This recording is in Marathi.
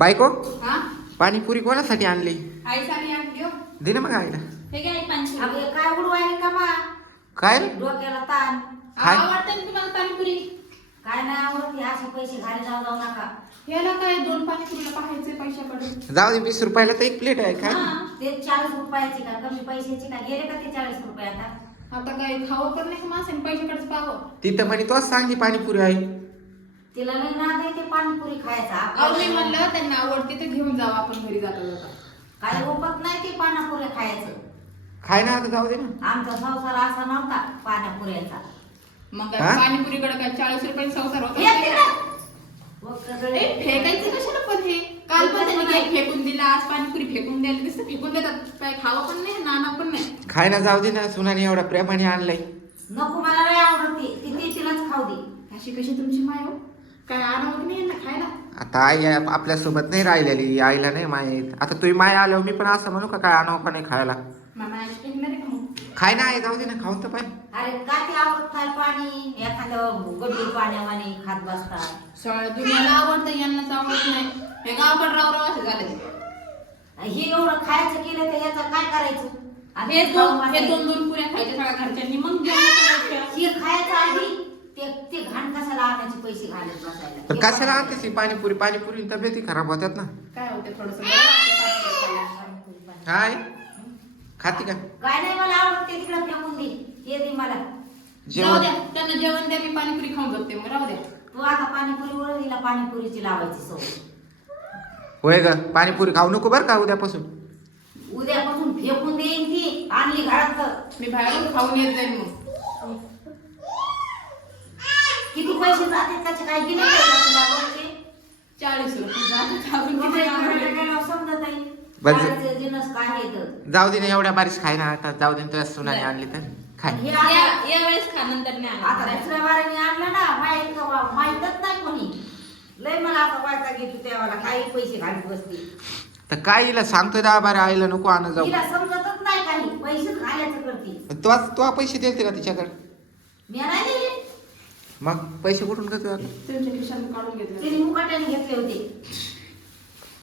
बायको हा पाणीपुरी कोणासाठी आणली? आईसाठी आणली हो. दे ना मग आईला. हे घ्या आई पाणीपुरी. अगं काय उडवायला का मा काय रे? डोक्याला ताण काय? आवडते ना तुम्हाला पाणीपुरी? काय नाही आवडत हे असे पैसे घाले जाऊ नका. याला काय 2 पाणीपुरीला पाहायचे पैशाकडे. जाऊ दे 20 रुपयाला तर एक प्लेट आहे काय? ते 40 रुपयाची का कमी पैशाची का गेले का ते 40 रुपये आता? आता काय खावं पण नाही का माणसाने पैशाकडेच पाहावं. तिथं म्हणे तोच सांगी पाणीपुरी आहे. तिला नाही नाद आहे ते पाणीपुरी खायचा. अहो मी म्हणलं त्यांना आवडते तर घेऊन जावं आपण घरी जाता जाता. काय होत नाही ते पाणीपुरी खायचं. खाय ना आता जाऊ दे ना. आमचा संसार असा नव्हता पाणीपुऱ्याचा. मग हा? काय पाणीपुरीकडे काय 40 रुपये संसार होता येते का? ना. वक्ककडे. ए, फेकायचं कशाला पण हे? काल पण त्यांनी काही फेकून दिला, आज पाणीपुरी फेकून द्यायला दिसतं फेकून देतात. काय खावं पण नाही नाना पण नाही. खाय ना जाऊ दे ना. सुनाने एवढा प्रेमाने आणलाय. नको मला नाही आवडत ती तिलाच खाऊ दे. अशी कशी तुमची माय हो? काय आणावं नाही यांना खायला? आता आई आपल्या सोबत नाही राहिलेली. आईला नाही माहित. आता तुझी माय आल्यावर मी पण असं म्हणू का काय आणावं का नाही खायला? मामा आज फेकणार आहे का मग? खाय ना आई जाऊ दे ना. खाऊन तर पाहिजे. अरे का ते आवडत नाही पाणी एखादं गड्डी पाण्यावाने खात बसतात. सगळ्या दुनियाला आवडतं यांनाच आवडत नाही. हे गावकड राव असे झाले. हे एवढं खायचं केलं तर याचं काय करायचं? आणि हे ते खाऊन दोन बसायचं. दोन पुऱ्या खायच्या सगळ्या घरच्यांनी मग जेवण करायचं. हे खायचं आधी ते घाण कशाला आणायचे पैसे घालत बसायला. पण कशाला आणतेस ही पाणीपुरी? पाणीपुरी तब्येती खराब होतात ना. काय होते थोडंसं बरं वाटतं पाणीपुरी खायला. काय खाती का? काय नाही मला आवडत ते तिकडे फेकून दे. हे दे मला. जाऊ जेवण द्या त्यांना जेवण द्या मी पाणीपुरी खाऊन जाते मग राहू द्या. तू आता पाणीपुरी वर तिला पाणीपुरीची लावायची सवय. होय ग. पाणीपुरी खाऊ नको बरं का उद्यापासून. उद्यापासून फेकून देईन ती. आणली घरात तर. मी बाहेरून खाऊन येत जाईन मग. किती पैसे जाते त्याचे काय गिने तुला वरचे? 40 रुपये जातात अजून किती किती लागणार? गेल्यावर समजत नाही. बरं. खायचं जिनस काय आहे तर. जाऊ दे ना. एवढ्या बारीश खाय ना. आता जाऊ दे ना. तुझ्या सुनाने आणली तर खाय. हे आता या वेळेस खा नंतर नाही आता आणणार. दुसऱ्या वाराने आणलं ना माहितच नाही कोणी. लय मला आता वायता घेतो तेव्हा काही पैसे घालत बसते. तर काय हिला सांगतोय 10-12 आईला नको आणत जाऊ. तिला समजतच नाही काही. पैसेच घालायचं करते. तो पैसे देते का तिच्याकडे? मी नाही दिले. मग पैसे कुठून घेतो आता? तुमच्या खिशातून काढून घेतलं. तिने मुकाट्याने घेतले होते.